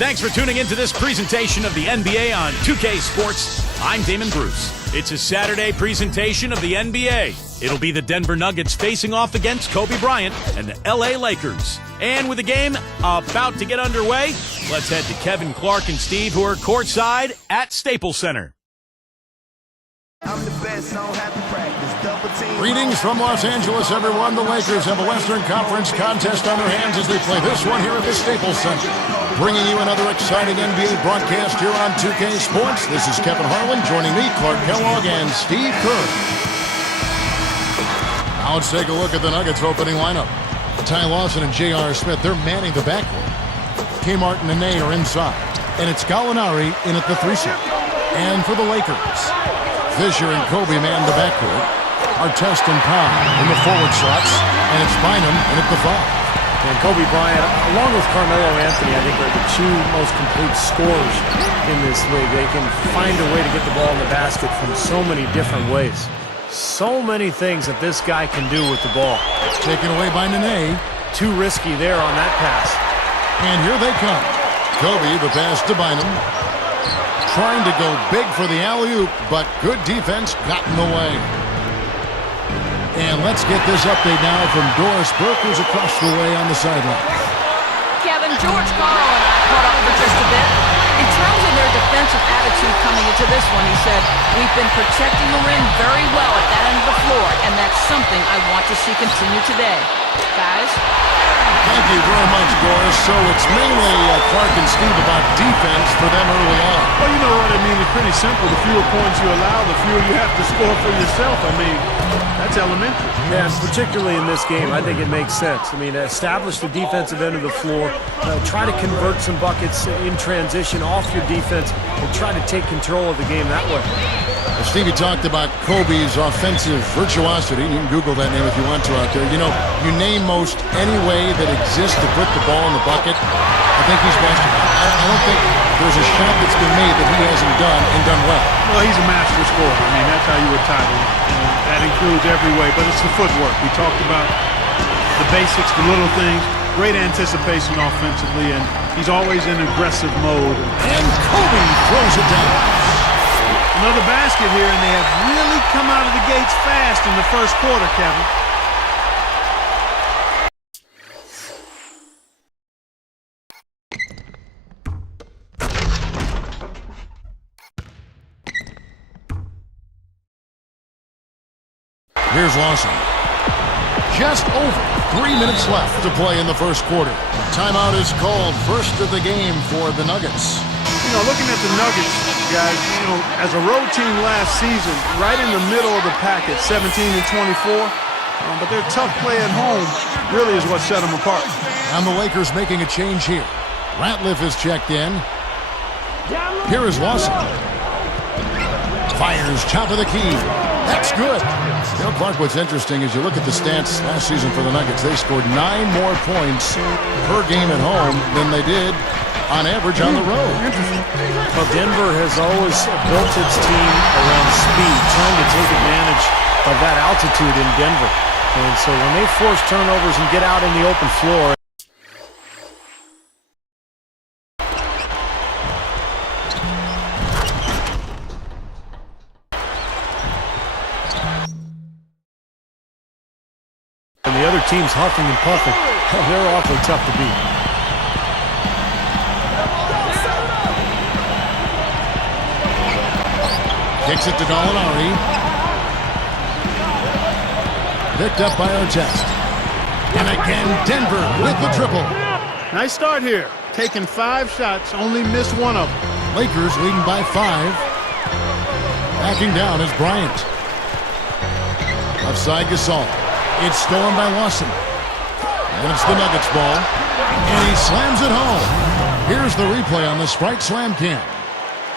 Thanks for tuning into this presentation of the NBA on 2K Sports. I'm Damon Bruce. It's a Saturday presentation of the NBA. It'll be the Denver Nuggets facing off against Kobe Bryant and the LA Lakers. And with the game about to get underway, let's head to Kevin, Clark, and Steve, who are courtside at Staples Center. I'm the best, I don't have to practice. Double team. Greetings from Los Angeles, everyone. The Lakers have a Western Conference contest on their hands as they play this one here at the Staples Center. Bringing you another exciting NBA broadcast here on 2K Sports. This is Kevin Harlan, joining me, Clark Kellogg, and Steve Kerr. Now let's take a look at the Nuggets opening lineup. Ty Lawson and J.R. Smith, they're manning the backcourt. Kmart and Nene are inside. And it's Gallinari in at the 3-set. And for the Lakers, Fisher and Kobe man the backcourt. Artest and Powell in the forward slots. And it's Bynum in at the 5. And Kobe Bryant, along with Carmelo Anthony, I think are the two most complete scorers in this league. They can find a way to get the ball in the basket from so many different ways. So many things that this guy can do with the ball. Taken away by Nene. Too risky there on that pass. And here they come. Kobe, the pass to Bynum. Trying to go big for the alley-oop, but good defense got in the way. And let's get this update now from Doris Burke, who's across the way on the sideline. Kevin, George Karl and I caught up for just a bit. In terms of their defensive attitude coming into this one, he said, "We've been protecting the rim very well at that end of the floor, and that's something I want to see continue today." Guys? Thank you very much, Doris. So it's mainly Clark and Steve about defense for them early on. Well, you know what I mean. It's pretty simple. The fewer points you allow, the fewer you have to score for yourself. I mean, that's elementary. Yeah, and particularly in this game, I think it makes sense. I mean, establish the defensive end of the floor, try to convert some buckets in transition off your defense, and try to take control of the game that way. Stevie talked about Kobe's offensive virtuosity. You can Google that name if you want to out there. You know, you name most any way that exists to put the ball in the bucket. I think he's mastered it. I don't think there's a shot that's been made that he hasn't done and done well. Well, he's a master scorer. I mean, that's how you would title him. And that includes every way, but it's the footwork. We talked about the basics, the little things, great anticipation offensively, and he's always in aggressive mode. And Kobe throws it down. Another basket here, and they have really come out of the gates fast in the first quarter, Kevin. Here's Lawson. Just over 3 minutes left to play in the first quarter. Timeout is called, first of the game for the Nuggets. You know, looking at the Nuggets, guys, you know, as a road team last season, right in the middle of the pack at 17-24, but their tough play at home really is what set them apart. And the Lakers making a change here. Ratliff is checked in. Here is Lawson. Fires top of the key. That's good. You know, Clark, what's interesting is you look at the stats last season for the Nuggets. They scored 9 more points per game at home than they did on average on the road. Well, Denver has always built its team around speed, trying to take advantage of that altitude in Denver. And so when they force turnovers and get out in the open floor, and the other team's huffing and puffing, they're awfully tough to beat. Kicks it to Gallinari. Picked up by Artest. And again, Denver with the triple. Nice start here. Taking 5 shots, only missed 1 of them. Lakers leading by 5. Backing down is Bryant. Offside Gasol. It's stolen by Lawson. And it's the Nuggets ball. And he slams it home. Here's the replay on the Sprite Slam Cam.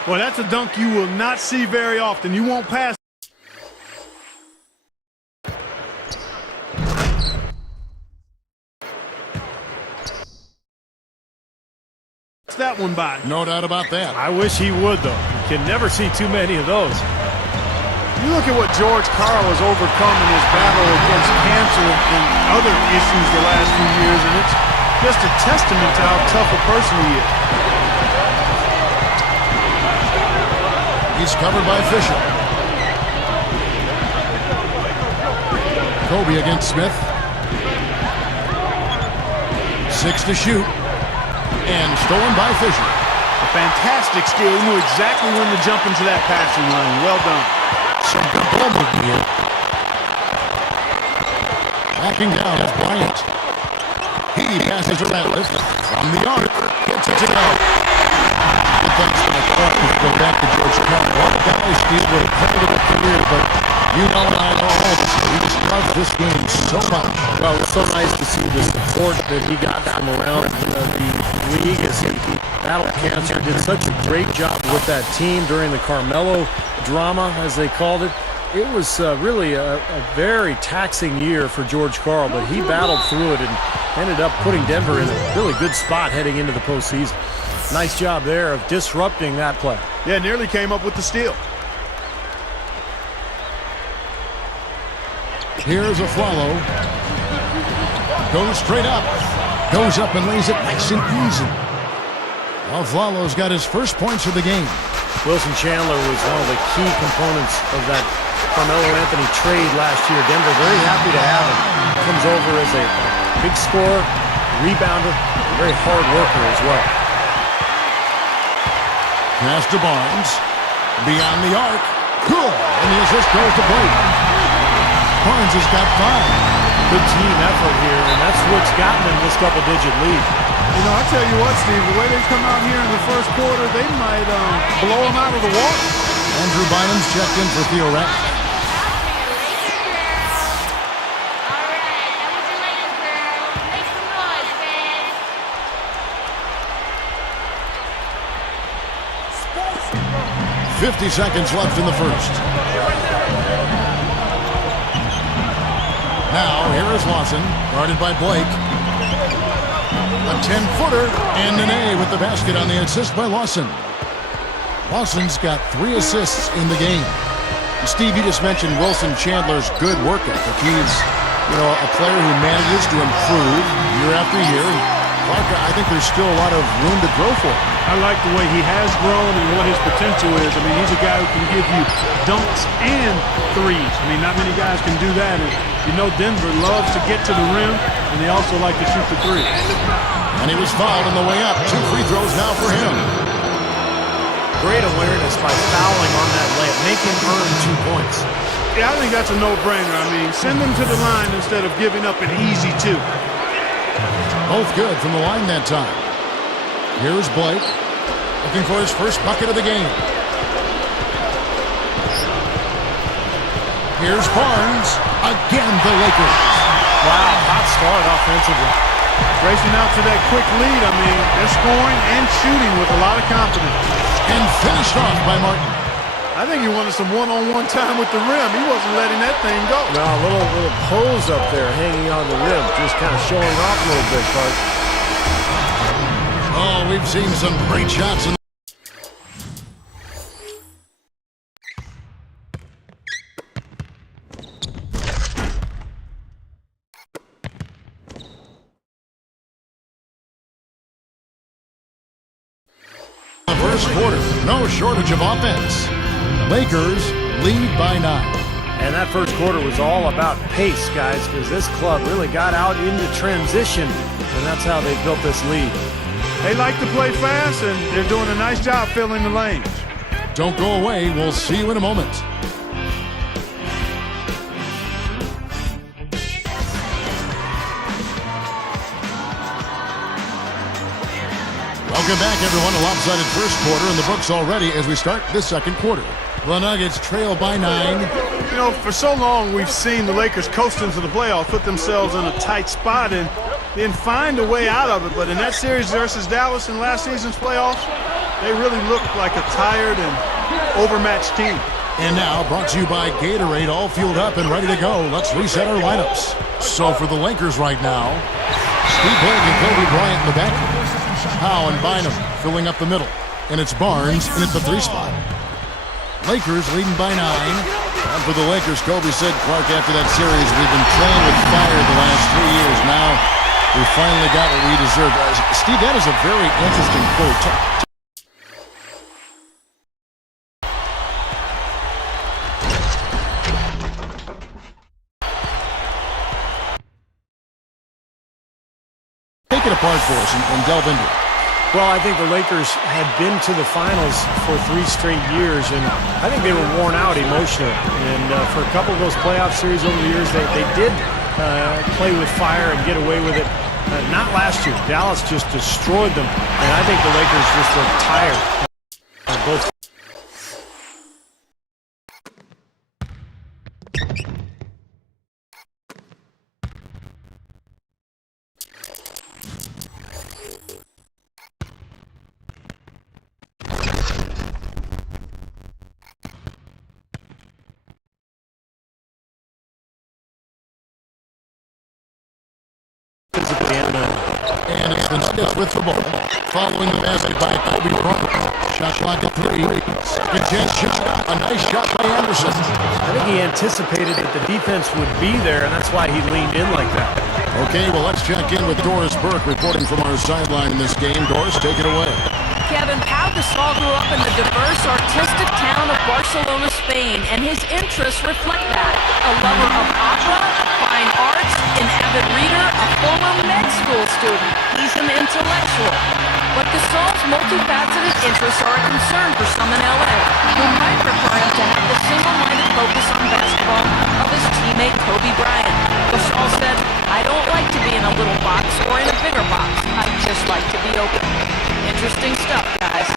Well, that's a dunk you will not see very often. You won't pass that one by. No doubt about that. I wish he would, though. You can never see too many of those. You look at what George Karl has overcome in his battle against cancer and other issues the last few years, and it's just a testament to how tough a person he is. He's covered by Fisher. Kobe against Smith. 6 to shoot. And stolen by Fisher. A fantastic steal. He knew exactly when to jump into that passing lane. Well done. Some good ball movement here. Backing down is Bryant. He passes to Ratliff from the arc. Gets it to go. Thanks to the call. Go back to George Karl. What guy, Steve, with a incredible career, but you know and I know all this. He just loves this game so much. Well, it's so nice to see the support that he got from around the league as he battled cancer. Did such a great job with that team during the Carmelo drama, as they called it. It was really a very taxing year for George Karl, but he battled through it and ended up putting Denver in a really good spot heading into the postseason. Nice job there of disrupting that play. Yeah, nearly came up with the steal. Here's a follow. Goes straight up. Goes up and lays it nice and easy. Flalo's got his first points of the game. Wilson Chandler was one of the key components of that Carmelo Anthony trade last year. Denver very happy to have him. Comes over as a big scorer, rebounder, a very hard worker as well. Pass to Barnes. Beyond the arc. Good. And the assist goes to Blake. Barnes has got 5. Good team effort here, and that's what's gotten them this double-digit lead. You know, I tell you what, Steve, the way they've come out here in the first quarter, they might blow them out of the water. Andrew Bynum's checked in for Theo Ratliff. Sports. 50 seconds left in the first. Now, here is Lawson, guarded by Blake. A 10-footer, and Nene with the basket on the assist by Lawson. Lawson's got 3 assists in the game. Steve, you just mentioned Wilson Chandler's good work ethic. He's, a player who manages to improve year after year. Clark, I think there's still a lot of room to grow for him. I like the way he has grown and what his potential is. I mean, he's a guy who can give you dunks and threes. I mean, not many guys can do that. And Denver loves to get to the rim, and they also like to shoot the three. And he was fouled on the way up. 2 free throws now for him. Great awareness by fouling on that layup. Make him earn 2 points. Yeah, I think that's a no-brainer. I mean, send them to the line instead of giving up an easy 2. Both good from the line that time. Here's Blake, looking for his first bucket of the game. Here's Barnes. Again, the Lakers. Wow, hot start offensively. Racing out to that quick lead. I mean, they're scoring and shooting with a lot of confidence. And finished off by Martin. I think he wanted some one-on-one time with the rim. He wasn't letting that thing go. No, a little pose up there hanging on the rim, just kind of showing off a little bit, Clark. Oh, we've seen some great shots in the first quarter. No shortage of offense. Lakers lead by 9. And that first quarter was all about pace, guys, because this club really got out into transition, and that's how they built this lead. They like to play fast, and they're doing a nice job filling the lanes. Don't go away. We'll see you in a moment. Welcome back, everyone. A lopsided first quarter in the books already as we start this second quarter. The Nuggets trail by 9. For so long we've seen the Lakers coast into the playoffs, put themselves in a tight spot, and then find a way out of it. But in that series versus Dallas in last season's playoffs, they really looked like a tired and overmatched team. And now, brought to you by Gatorade, all fueled up and ready to go. Let's reset our lineups. So for the Lakers right now, Steve Blake and Kobe Bryant in the backcourt. Howe and Bynum filling up the middle. And it's Barnes in at the 3 spot. Lakers leading by 9. And for the Lakers, Kobe said, Clark, after that series, we've been playing with fire the last 3 years. Now we finally got what we deserved. Steve, that is a very interesting quote. Break it apart for us and delve into it. Well, I think the Lakers had been to the finals for 3 straight years, and I think they were worn out emotionally. And for a couple of those playoff series over the years, they did play with fire and get away with it. Not last year. Dallas just destroyed them, and I think the Lakers just look tired. Both. And it's the Nuggets with the ball. Following the basket by Kobe Bryant. Shot clock at 3. Second chance shot. A nice shot by Anderson. I think he anticipated that the defense would be there, and that's why he leaned in like that. Okay, well, let's check in with Doris Burke reporting from our sideline in this game. Doris, take it away. Kevin, Pau Gasol grew up in the diverse, artistic town of Barcelona, Spain, and his interests reflect that. A lover of opera, fine arts, an avid reader, a former med school student. He's an intellectual. But Gasol's multifaceted interests are a concern for some in L.A., who might prefer him to have the single-minded focus on basketball of his teammate Kobe Bryant. Gasol said, "I don't like to be in a little box or in a bigger box. I just like to be open." Interesting stuff, guys.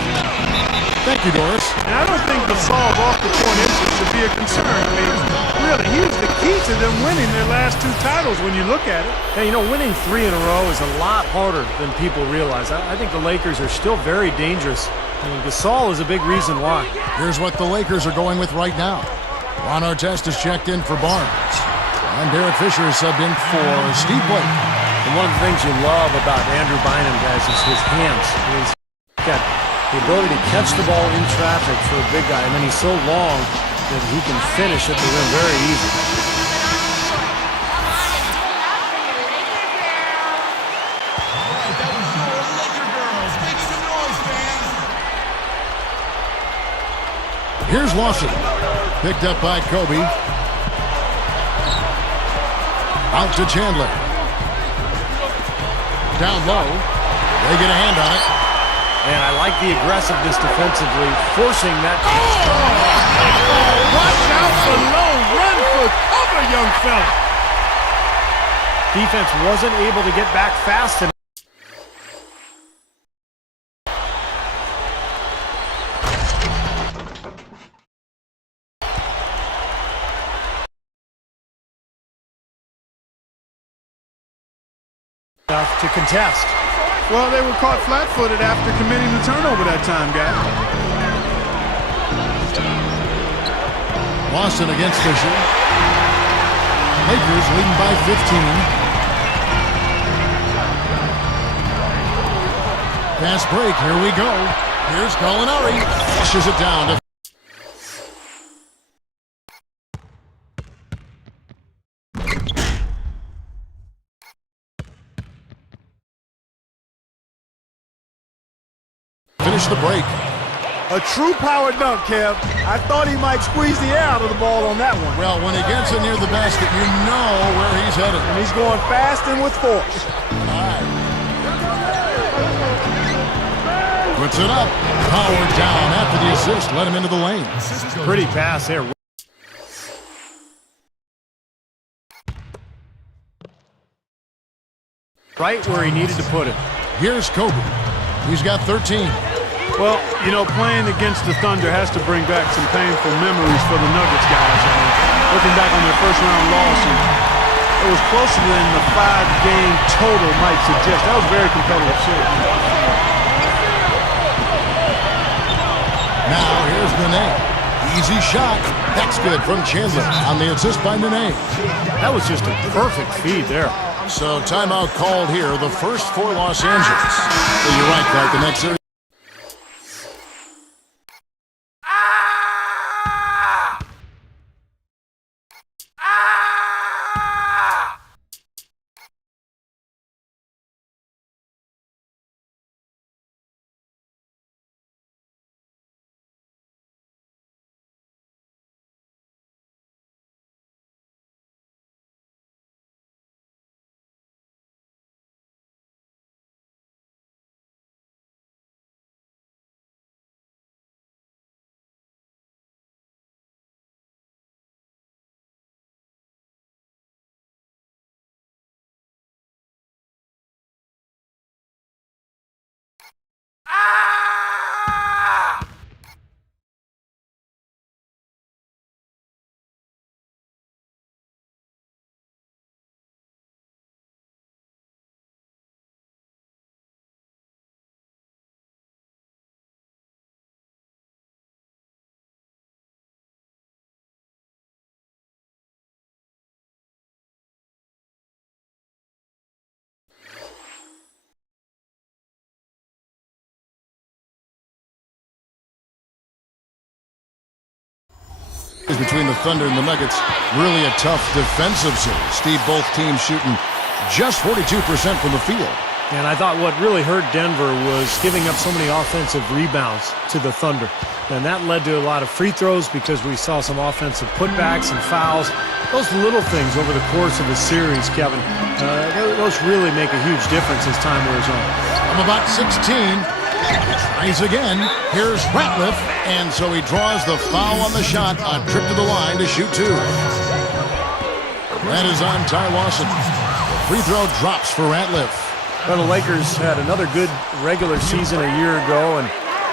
Thank you, Doris. And I don't think Gasol's off-the-court interest should be a concern. I mean, really, he was the key to them winning their last 2 titles when you look at it. Hey, you know, winning 3 in a row is a lot harder than people realize. I think the Lakers are still very dangerous, and Gasol is a big reason why. Here's what the Lakers are going with right now. Ron Artest has checked in for Barnes. And Derek Fisher is subbed in for Steve Blake. And one of the things you love about Andrew Bynum, guys, is his hands. He's got the ability to catch the ball in traffic for a big guy, and then he's so long that he can finish at the rim very easy. Here's Lawson. Picked up by Kobe. Out to Chandler. Down low. They get a hand on it. And I like the aggressiveness defensively, forcing that. Watch out for low. Run for cover, young fella. Defense wasn't able to get back fast enough. To contest. Well, they were caught flat-footed after committing the turnover that time, guys. Lawson against Fisher. Lakers leading by 15. Fast break. Here we go. Here's Gallinari. Flushes it down to finish the break. A true power dunk, Kev. I thought he might squeeze the air out of the ball on that one. Well, when he gets it near the basket, you know where he's headed. And he's going fast and with force. All right. Puts it up. Powered down after the assist. Let him into the lane. Pretty pass there. Right where he needed to put it. Here's Kobe. He's got 13. Well, you know, playing against the Thunder has to bring back some painful memories for the Nuggets guys. I mean, looking back on their first-round loss, and it was closer than the 5-game total might suggest. That was a very competitive series. Now, here's Nene. Easy shot. That's good from Chandler on the assist by Nene. That was just a perfect feed there. So, timeout called here, the first for Los Angeles. So you're right, Clark, the next series. Between the Thunder and the Nuggets, really a tough defensive series. Steve, both teams shooting just 42% from the field. And I thought what really hurt Denver was giving up so many offensive rebounds to the Thunder. And that led to a lot of free throws because we saw some offensive putbacks and fouls. Those little things over the course of the series, Kevin, those really make a huge difference as time wears on. From about 16. Tries again. Here's Ratliff, and so he draws the foul on the shot. A trip to the line to shoot two. That is on Ty Lawson. Free throw drops for Ratliff. Well, the Lakers had another good regular season a year ago, and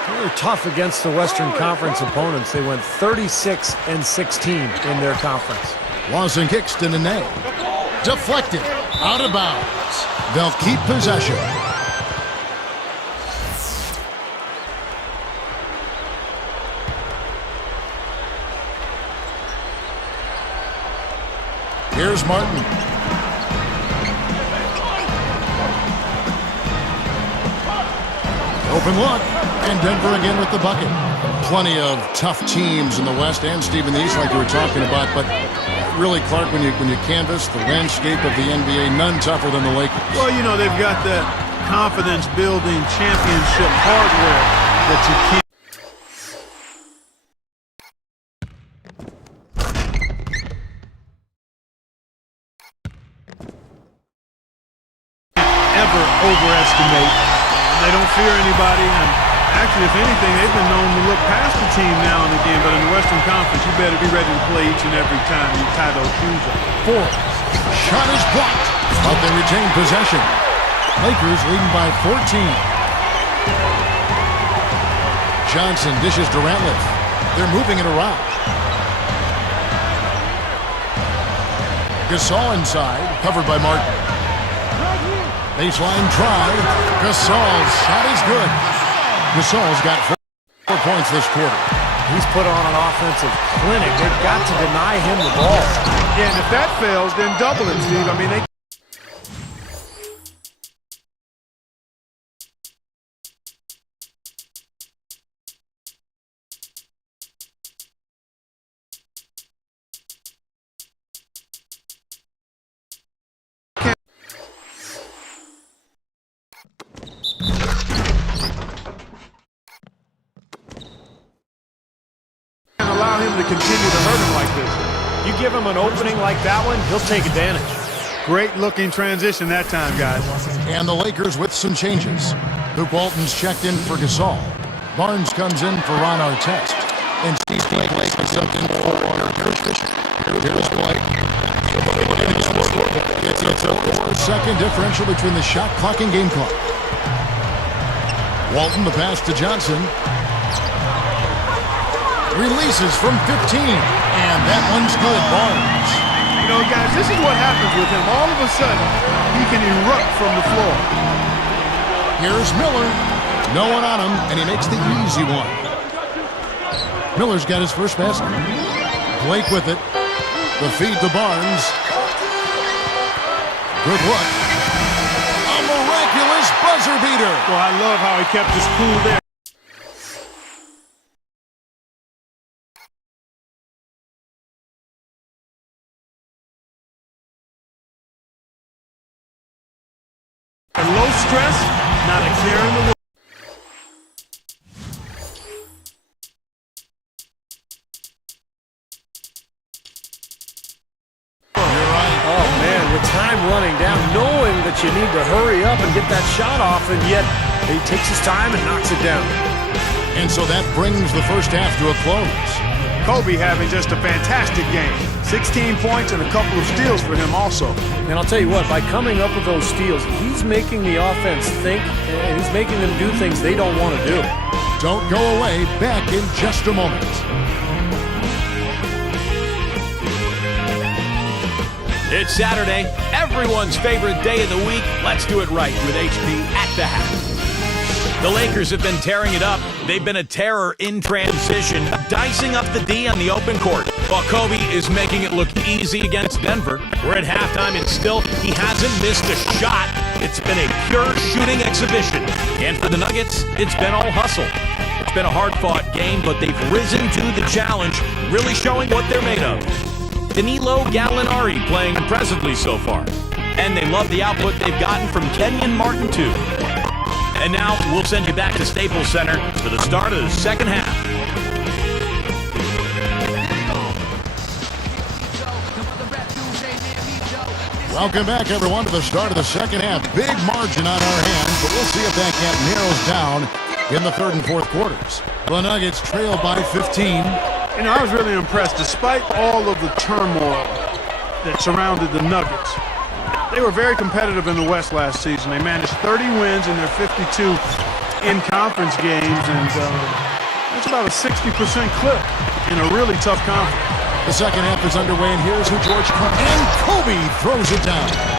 they were tough against the Western Conference opponents. They went 36-16 in their conference. Lawson kicks to Nene. Deflected. Out of bounds. They'll keep possession. Here's Martin. Open look, and Denver again with the bucket. Plenty of tough teams in the West and Steve in the East, like we were talking about, but really, Clark, when you canvass the landscape of the NBA, none tougher than the Lakers. Well, you know, they've got that confidence-building championship hardware that you can't overestimate. They don't fear anybody, and actually, if anything, they've been known to look past the team now and again, but in the Western Conference, you better be ready to play each and every time you tie those shoes up. Forbes. Shot is blocked, but they retain possession. Lakers leading by 14. Johnson dishes to Ratliff. They're moving it around. Gasol inside, covered by Martin. Baseline drive. Gasol's shot is good. Gasol's got 4 points this quarter. He's put on an offensive clinic. They've got to deny him the ball. Yeah, and if that fails, then double it, Steve. I mean, they allow him to continue to hurt him like this. You give him an opening like that one, he'll take advantage. Great looking transition that time, guys. And the Lakers with some changes. Luke Walton's checked in for Gasol. Barnes comes in for Ron Artest. And Steve Blake is subbed in for Coach Fisher. Here's Blake. It's a 4-second differential between the shot clock and game clock. Walton, the pass to Johnson. Releases from 15, and that one's good. Barnes. You know, guys, this is what happens with him. All of a sudden, he can erupt from the floor. Here's Miller. No one on him, and he makes the easy one. Miller's got his first basket. Blake with it. The feed to Barnes. Good look. A miraculous buzzer beater. Well, I love how he kept his cool there. Low stress, not a care in the world. You're right. Oh, man, with time running down, knowing that you need to hurry up and get that shot off, and yet he takes his time and knocks it down. And so that brings the first half to a close. Kobe having just a fantastic game. 16 points and a couple of steals for him also. And I'll tell you what, by coming up with those steals, he's making the offense think, and he's making them do things they don't want to do. Don't go away. Back in just a moment. It's Saturday, everyone's favorite day of the week. Let's do it right with HP at the half. The Lakers have been tearing it up. They've been a terror in transition, dicing up the D on the open court, while Kobe is making it look easy against Denver. We're at halftime, and still, he hasn't missed a shot. It's been a pure shooting exhibition. And for the Nuggets, it's been all hustle. It's been a hard-fought game, but they've risen to the challenge, really showing what they're made of. Danilo Gallinari playing impressively so far. And they love the output they've gotten from Kenyon Martin, too. And now we'll send you back to Staples Center for the start of the second half. Welcome back, everyone, to the start of the second half. Big margin on our hands, but we'll see if that gap narrows down in the third and fourth quarters. The Nuggets trail by 15. You know, I was really impressed. Despite all of the turmoil that surrounded the Nuggets, they were very competitive in the West last season. They managed 30 wins in their 52 in-conference games, and that's about a 60% clip in a really tough conference. The second half is underway, and here's who George Karl and Kobe throws it down.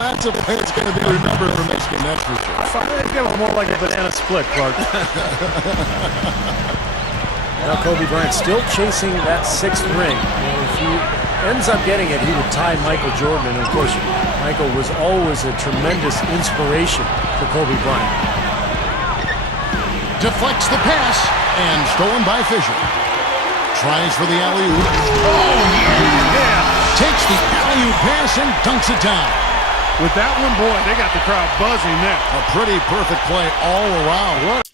That's a play that's going to be remembered from this game, that's for sure. It's getting more like a banana split, Clark. Now Kobe Bryant still chasing that sixth ring. If he ends up getting it, he would tie Michael Jordan. And of course, Michael was always a tremendous inspiration for Kobe Bryant. Deflects the pass, and stolen by Fisher. Tries for the alley-oop. Oh, yeah! Takes the alley-oop pass and dunks it down. With that one, boy, they got the crowd buzzing there. A pretty perfect play all around. What?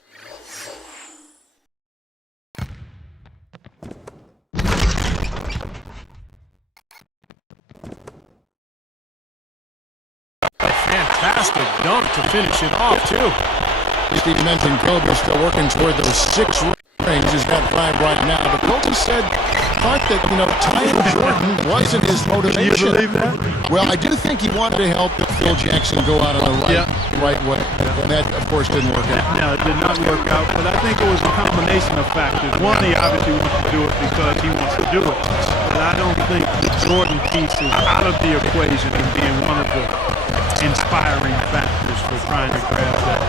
Fantastic dunk to finish it off, too. Steve mentioned Kobe still working toward those 6 rings. He's got 5 right now. But Kobe said, thought that, tying Jordan wasn't his motivation. Do you believe that? Well, I do think he wanted to help Phil Jackson go out on the right way. And that, of course, didn't work out. No, it did not work out. But I think it was a combination of factors. One, he obviously wants to do it because he wants to do it. But I don't think the Jordan piece is out of the equation and being one of the inspiring factors for trying to grab that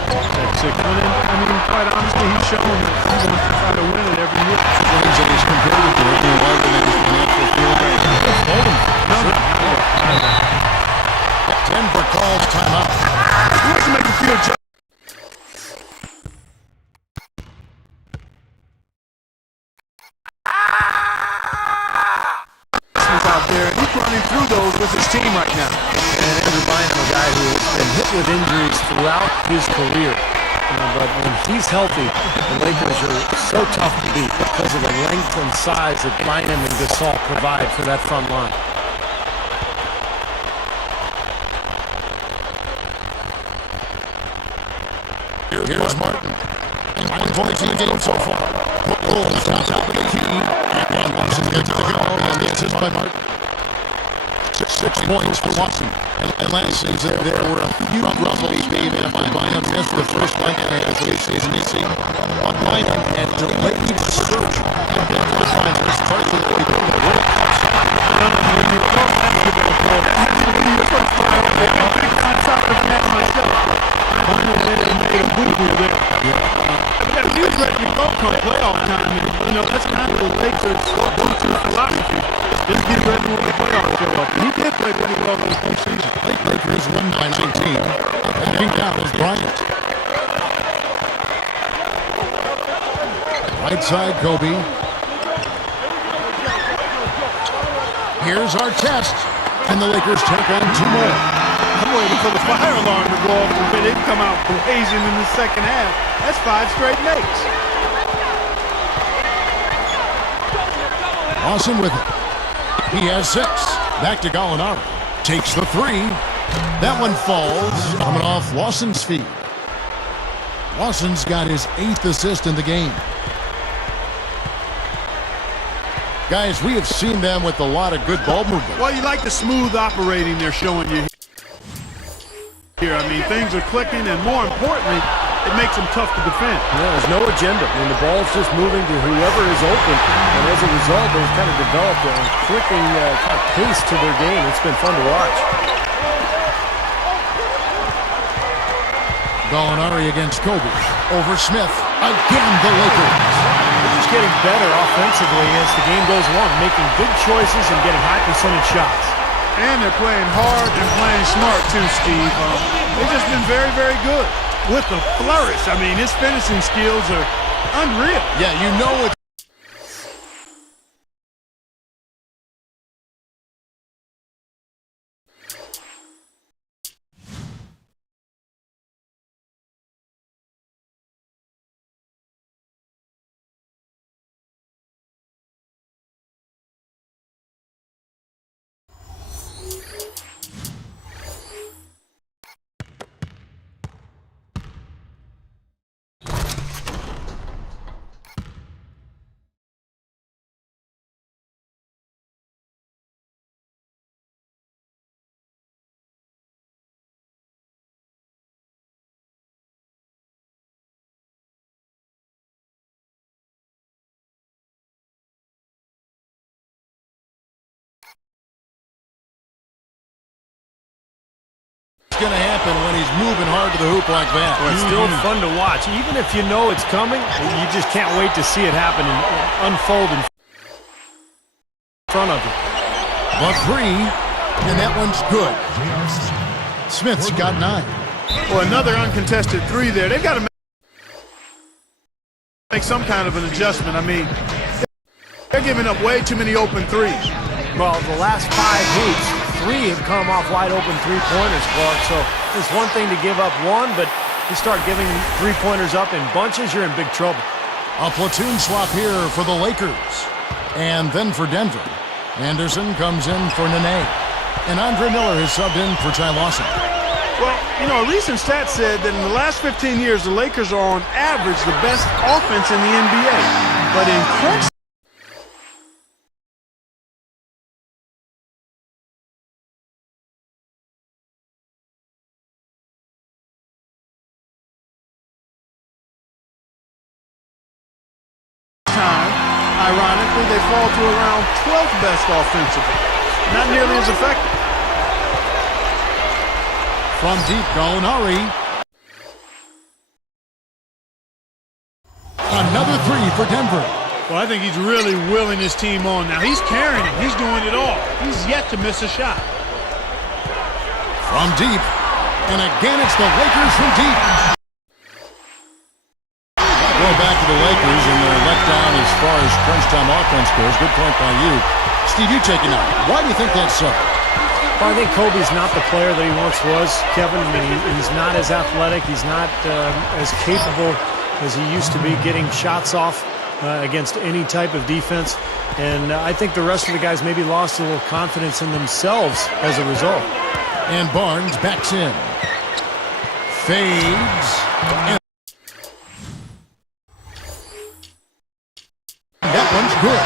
6th one. And, I mean, quite honestly, he's shown that he wants to try to win it every year. He's competitive to it. Denver calls timeout. Let's make it feel just. Out there, he's running through those with his team right now. And Andrew Bynum, a guy who has been hit with injuries throughout his career. But when he's healthy, the Lakers are so tough to beat because of the length and size that Bynum and Gasol provide for that front line. Here's Martin. 9 points in the game so far. Bulls on top of the key. And Watson gets to go. And the assist by Martin. 6 points for Watson. And last season, there were a few rumbles made by Bynum against the first night of the season. You see, Bynum had delayed surgery. And then the finals, partially the World Cup. When you talk basketball, Paul, that has to be your first final. I'm a big on top of that myself. Bynum made a boo-boo there. But that music Lakers' go-to philosophy. Just get ready when the playoffs show up. And he did play pretty well in the postseason. Lakers win by 19. Heading down is Bryant. Right side, Kobe. Here's our test. And the Lakers take on 2 more. I'm waiting for the fire alarm to go off and they come out blazing in the second half. That's 5 straight makes. Lawson with it. He has 6. Back to Gallinari. Takes the 3. That one falls. Coming off Lawson's feet. Lawson's got his 8th assist in the game. Guys, we have seen them with a lot of good ball movement. Well, you like the smooth operating they're showing you here. I mean, things are clicking, and more importantly, it makes them tough to defend. Yeah, there's no agenda. I mean, the ball's just moving to whoever is open, and as a result, they've kind of developed a clicking kind of pace to their game. It's been fun to watch. Gallinari against Kobe. Over Smith. Again, the Lakers. They're just getting better offensively as the game goes along, making big choices and getting high percentage shots. And they're playing hard and playing smart, too, Steve. They've just been very, very good with the flourish. I mean, his finishing skills are unreal. Yeah, you know it. Going to happen when he's moving hard to the hoop like that. Well, it's still fun to watch. Even if you know it's coming, you just can't wait to see it happen and unfold in front of you. The 3, and that one's good. Smith's got 9. Well, another uncontested 3 there. They've got to make some kind of an adjustment. I mean, they're giving up way too many open 3s. Well, the last 5 hoops, 3 have come off wide open 3-pointers, Clark. So it's one thing to give up 1, but you start giving 3-pointers up in bunches, you're in big trouble. A platoon swap here for the Lakers. And then for Denver. Anderson comes in for Nene. And Andre Miller is subbed in for Ty Lawson. Well, you know, a recent stat said that in the last 15 years, the Lakers are on average the best offense in the NBA. But in crunch time, ironically, they fall to around 12th best offensively. Not nearly as effective. From deep, Gallinari. Another 3 for Denver. Well, I think he's really willing his team on now. He's carrying it. He's doing it all. He's yet to miss a shot. From deep. And again, it's the Lakers from deep. Going back to the Lakers and their letdown as far as crunch time offense goes. Good point by you. Steve, you take it now. Why do you think that's so? Well, I think Kobe's not the player that he once was, Kevin. I mean, he's not as athletic. He's not as capable as he used to be getting shots off against any type of defense. And I think the rest of the guys maybe lost a little confidence in themselves as a result. And Barnes backs in. Fades. And that one's good.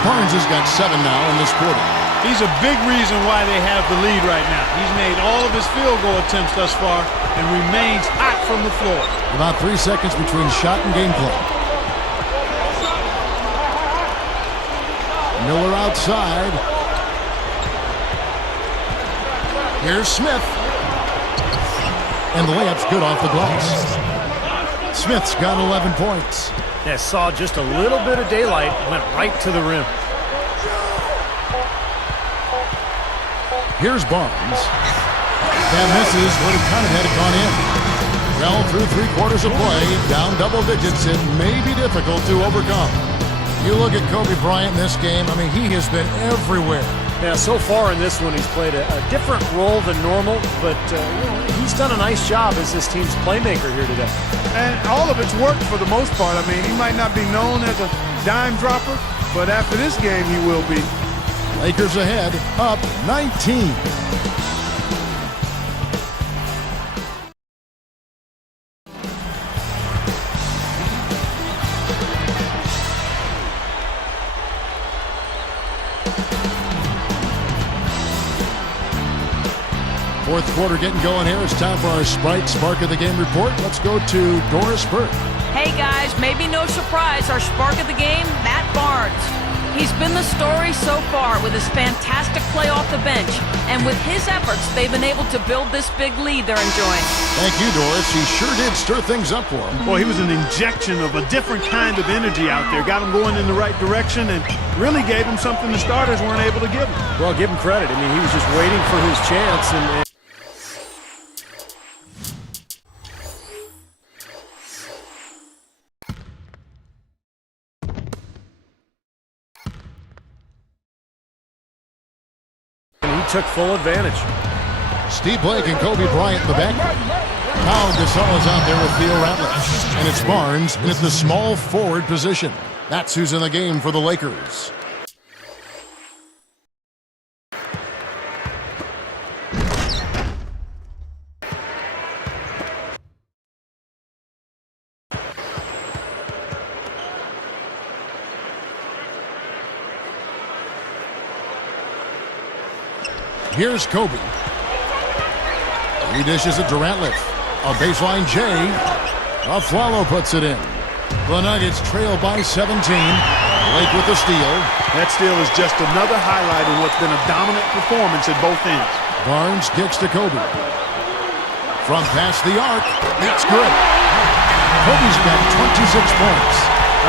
Barnes has got 7 now in this quarter. He's a big reason why they have the lead right now. He's made all of his field goal attempts thus far and remains hot from the floor. About 3 seconds between shot and game play. Miller outside. Here's Smith. And the layup's good off the glass. Smith's got 11 points. Yeah, saw just a little bit of daylight, went right to the rim. Here's Barnes. That misses, would have kind of had it gone in. Well, through 3/4 of play, down double digits, it may be difficult to overcome. You look at Kobe Bryant in this game, I mean, he has been everywhere. Yeah, so far in this one, he's played a different role than normal, but he's done a nice job as this team's playmaker here today. And all of it's worked for the most part. I mean, he might not be known as a dime dropper, but after this game, he will be. Lakers ahead, up 19. Fourth quarter getting going here. It's time for our Sprite Spark of the Game report. Let's go to Doris Burke. Hey guys, maybe no surprise, our spark of the game, Matt Barnes. He's been the story so far with his fantastic play off the bench. And with his efforts, they've been able to build this big lead they're enjoying. Thank you, Doris. He sure did stir things up for him. Well, he was an injection of a different kind of energy out there. Got him going in the right direction and really gave him something the starters weren't able to give him. Well, give him credit. I mean, he was just waiting for his chance. And he took full advantage. Steve Blake and Kobe Bryant in the backcourt. Now Gasol is out there with Theo Ratliff. And it's Barnes in the small forward position. That's who's in the game for the Lakers. Here's Kobe. He dishes it to Ratliff. A baseline J. Afflalo puts it in. The Nuggets trail by 17. Blake with the steal. That steal is just another highlight of what's been a dominant performance at both ends. Barnes kicks to Kobe. From past the arc, it's good. Kobe's got 26 points.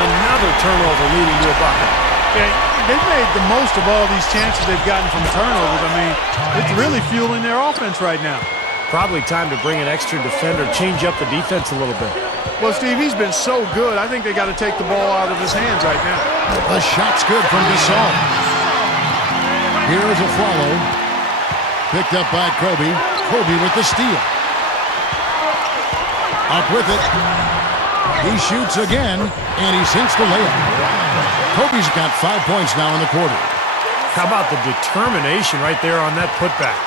Another turnover leading to a bucket. Okay, they've made the most of all these chances they've gotten from turnovers. I mean, it's really fueling their offense right now. Probably time to bring an extra defender, change up the defense a little bit. Well, Steve, he's been so good. I think they got to take the ball out of his hands right now. The shot's good from Gasol. Here's Afflalo. Picked up by Kobe. Kobe with the steal. Up with it. He shoots again, and he sinks the layup. Kobe's got 5 points now in the quarter. How about the determination right there on that putback?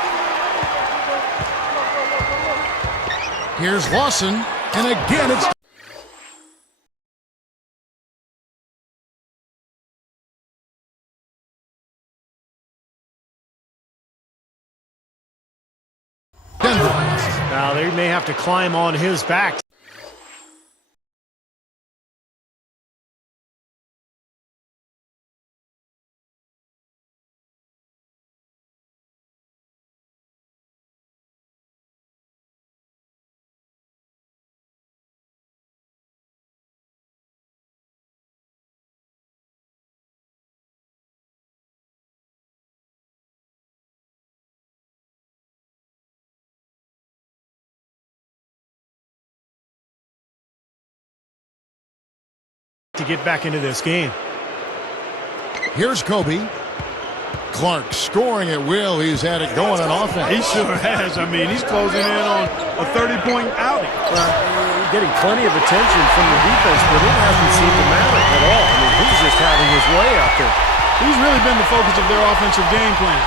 Here's Lawson, and again it's Denver. Now they may have to climb on his back. To get back into this game. Here's Kobe. Clark scoring at will. He's had it going on offense. He sure has. I mean, he's closing in on a 30-point outing. Getting plenty of attention from the defense, but it hasn't seemed to matter at all. I mean, he's just having his way out there. He's really been the focus of their offensive game plan.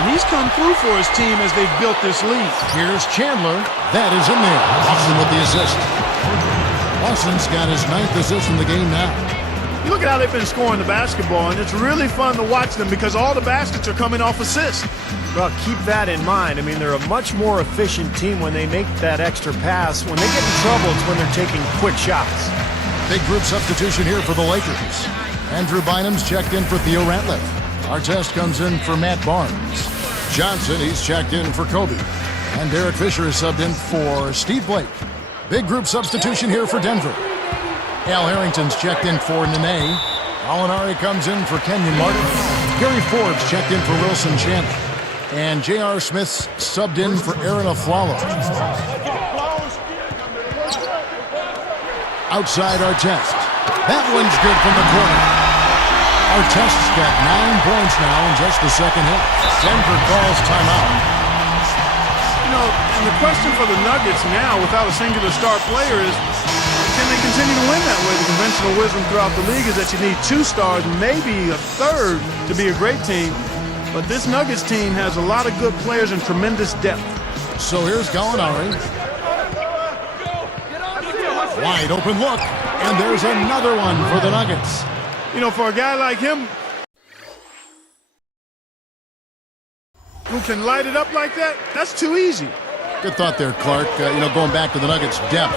And he's come through for his team as they've built this lead. Here's Chandler. That is in there. Lawson with the assist. Lawson's got his 9th assist in the game now. You look at how they've been scoring the basketball, and it's really fun to watch them because all the baskets are coming off assists. Well, keep that in mind. I mean, they're a much more efficient team when they make that extra pass. When they get in trouble, it's when they're taking quick shots. Big group substitution here for the Lakers. Andrew Bynum's checked in for Theo Ratliff. Artest comes in for Matt Barnes. Johnson, he's checked in for Kobe. And Derek Fisher is subbed in for Steve Blake. Big group substitution here for Denver. Al Harrington's checked in for Nene. Gallinari comes in for Kenyon Martin. Gary Forbes checked in for Wilson Chandler. And J.R. Smith's subbed in for Aaron Aflalo. Outside Artest. That one's good from the corner. Artest's got 9 points now in just the second hit. Denver calls timeout. You know, and the question for the Nuggets now, without a singular star player, is can they continue to win that way? The conventional wisdom throughout the league is that you need 2 stars, maybe a third, to be a great team. But this Nuggets team has a lot of good players and tremendous depth. So here's Gallinari. Wide open look, and there's another one for the Nuggets. You know, for a guy like him, who can light it up like that, that's too easy. Good thought there, Clark. Going back to the Nuggets' depth.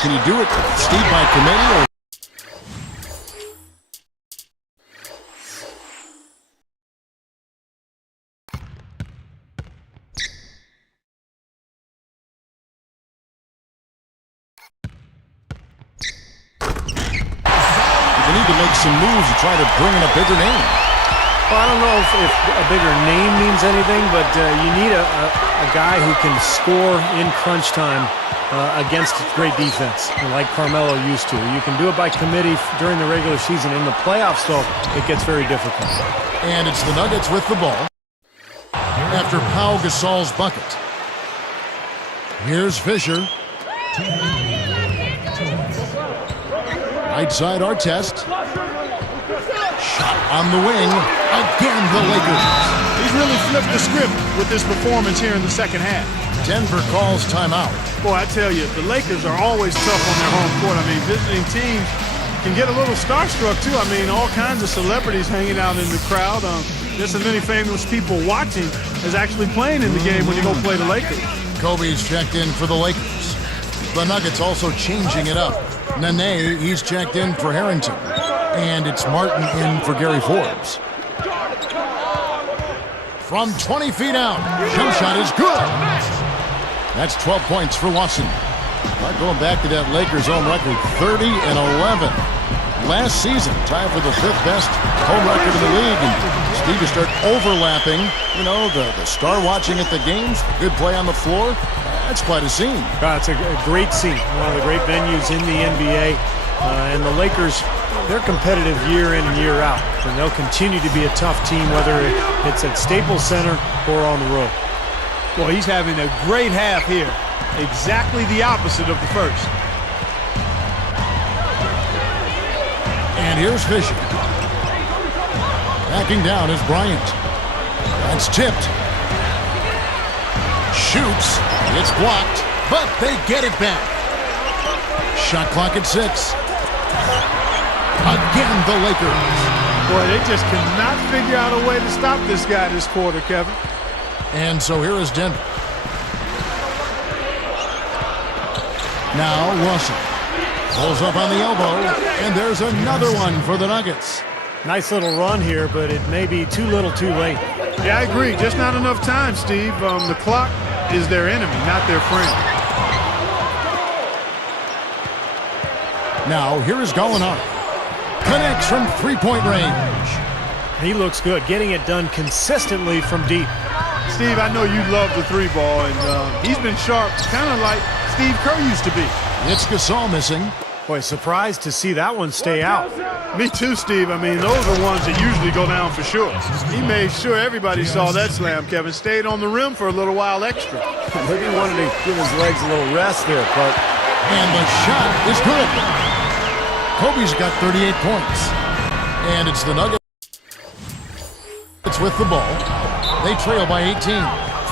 Can you do it, Steve, by committee? Or need to make some moves to try to bring in a bigger name. Well, I don't know if a bigger name means anything, but you need a guy who can score in crunch time against great defense, like Carmelo used to. You can do it by committee during the regular season. In the playoffs, though, it gets very difficult. And it's the Nuggets with the ball after Pau Gasol's bucket. Here's Fisher. Right side Artest. Shot on the wing. Again, the Lakers. He's really flipped the script with this performance here in the second half. Denver calls timeout. Boy, I tell you, the Lakers are always tough on their home court. I mean, visiting teams can get a little starstruck, too. I mean, all kinds of celebrities hanging out in the crowd. Just as many famous people watching as actually playing in the game when you go play the Lakers. Kobe's checked in for the Lakers. The Nuggets also changing it up. Nene, he's checked in for Harrington. And it's Martin in for Gary Forbes. From 20 feet out, jump shot is good. That's 12 points for Watson. Going back to that Lakers home record, 30-11. Last season, tied for the 5th best home record in the league. And Steve, to start overlapping, the star watching at the games, good play on the floor. That's quite a scene. It's a great scene. One of the great venues in the NBA. And the Lakers, they're competitive year in and year out. And they'll continue to be a tough team, whether it's at Staples Center or on the road. Well, he's having a great half here. Exactly the opposite of the first. And here's Fisher. Backing down is Bryant. That's tipped. Shoots. It's blocked, but they get it back. Shot clock at 6. Again, the Lakers. Boy, they just cannot figure out a way to stop this guy this quarter, Kevin. And so here is Denver. Now Russell pulls up on the elbow, and there's another one for the Nuggets. Nice little run here, but it may be too little too late. Yeah, I agree. Just not enough time, Steve. The clock is their enemy, not their friend. Now, here is Gallinari. Connects from three-point range. He looks good, getting it done consistently from deep. Steve, I know you love the 3-ball, and he's been sharp, kind of like Steve Kerr used to be. It's Gasol missing. Boy, surprised to see that one stay out. Me too, Steve. I mean, those are ones that usually go down for sure. He made sure everybody saw that slam, Kevin. Stayed on the rim for a little while extra. Maybe he wanted to give his legs a little rest there, Clark. And the shot is good. Kobe's got 38 points. And it's the Nuggets with the ball. They trail by 18.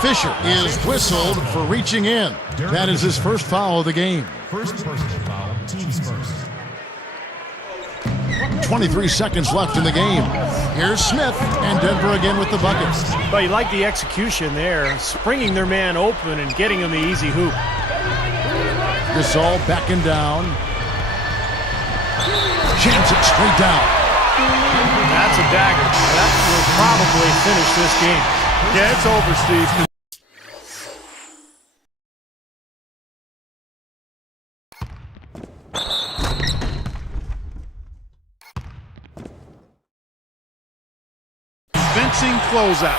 Fisher is whistled for reaching in. That is his first foul of the game. First personal foul, team's first. 23 seconds left in the game. Here's Smith, and Denver again with the buckets. But you like the execution there, springing their man open and getting him the easy hoop. Gasol backing down. Jams it straight down. That's a dagger. That will probably finish this game. Yeah, it's over, Steve. convincing closeout.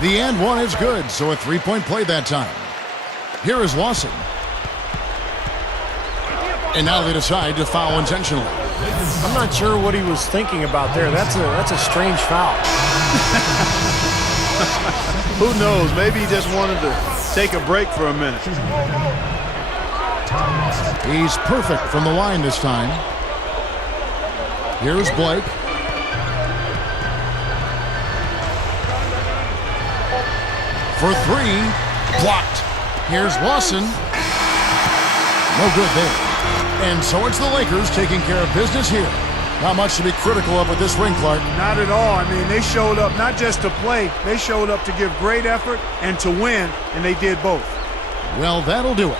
The and one is good, so a three-point play that time. Here is Lawson. And now they decide to foul intentionally. I'm not sure what he was thinking about there. That's a strange foul. Who knows? Maybe he just wanted to take a break for a minute. He's perfect from the line this time. Here's Blake. For three, blocked. Here's Lawson. No good there. And so it's the Lakers taking care of business here. Not much to be critical of with this win, Clark. Not at all. I mean, they showed up not just to play, they showed up to give great effort and to win, and they did both. Well, that'll do it.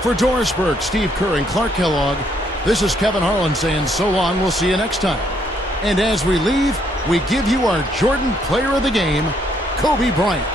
For Doris Burke, Steve Kerr, and Clark Kellogg, this is Kevin Harlan saying so long. We'll see you next time. And as we leave, we give you our Jordan Player of the Game, Kobe Bryant.